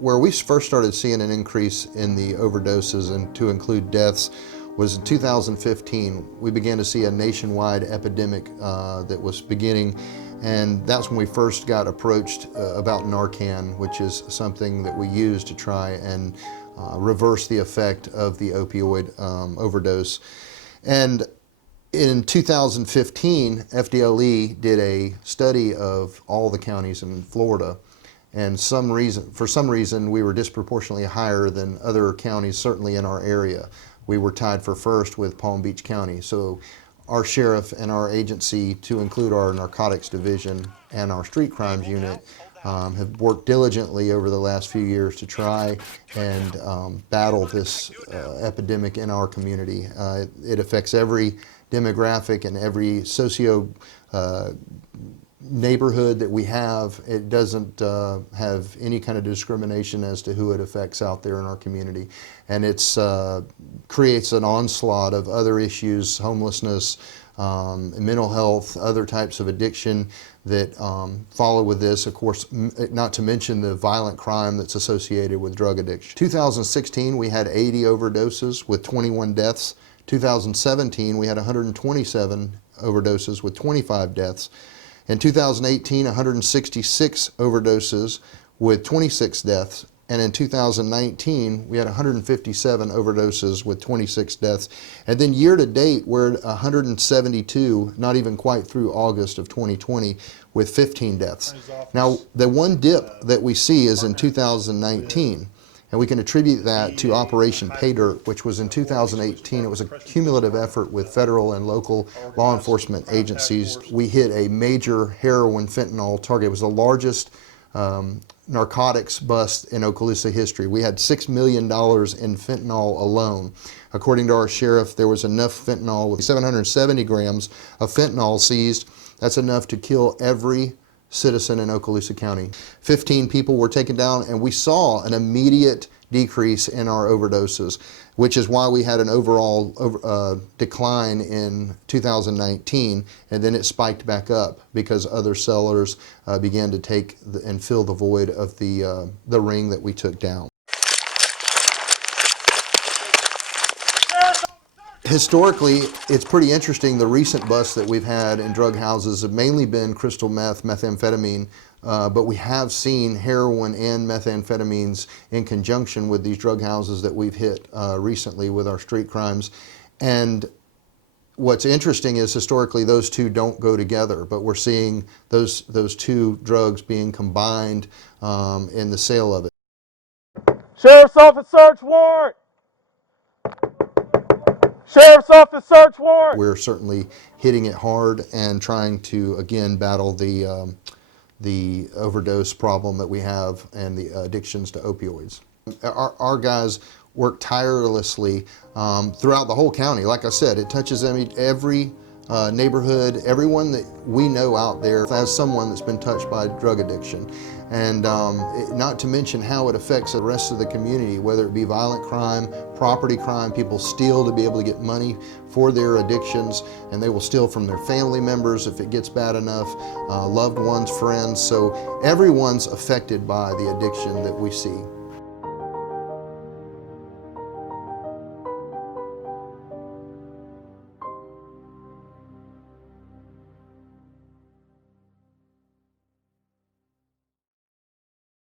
where we first started seeing an increase in the overdoses, and to include deaths, was in 2015. We began to see a nationwide epidemic that was beginning, and that's when we first got approached about Narcan, which is something that we use to try and reverse the effect of the opioid overdose. And in 2015, FDLE did a study of all the counties in Florida, and for some reason we were disproportionately higher than other counties, certainly in our area. We were tied for first with Palm Beach County. So our sheriff and our agency, to include our narcotics division and our street crimes unit, have worked diligently over the last few years to try and battle this epidemic in our community. It affects every demographic and every socio neighborhood that we have. It doesn't have any kind of discrimination as to who it affects out there in our community. And it's creates an onslaught of other issues, homelessness, mental health, other types of addiction that follow with this. Of course, not to mention the violent crime that's associated with drug addiction. 2016, we had 80 overdoses with 21 deaths. 2017, we had 127 overdoses with 25 deaths. In 2018, 166 overdoses with 26 deaths. And in 2019, we had 157 overdoses with 26 deaths. And then year to date, we're at 172, not even quite through August of 2020, with 15 deaths. Now, the one dip that we see is in 2019. And we can attribute that to Operation Pay Dirt, which was in 2018. It was a cumulative effort with federal and local law enforcement agencies. We hit a major heroin fentanyl target. It was the largest narcotics bust in Okaloosa history. We had $6 million in fentanyl alone. According to our sheriff, there was enough fentanyl, with 770 grams of fentanyl seized. That's enough to kill every citizen in Okaloosa County. 15 people were taken down, and we saw an immediate decrease in our overdoses, which is why we had an overall decline in 2019, and then it spiked back up because other sellers began to take and fill the void of the ring that we took down. Historically, it's pretty interesting. The recent busts that we've had in drug houses have mainly been crystal meth, methamphetamine, but we have seen heroin and methamphetamines in conjunction with these drug houses that we've hit recently with our street crimes. And what's interesting is historically those two don't go together, but we're seeing those two drugs being combined in the sale of it. Sheriff's Office search warrant! Sheriff's Office search warrant! We're certainly hitting it hard and trying to, again, battle the overdose problem that we have and the addictions to opioids. Our guys work tirelessly throughout the whole county. Like I said, it touches every neighborhood. Everyone that we know out there has someone that's been touched by drug addiction. And not to mention how it affects the rest of the community, whether it be violent crime, property crime. People steal to be able to get money for their addictions, and they will steal from their family members if it gets bad enough, loved ones, friends. So everyone's affected by the addiction that we see.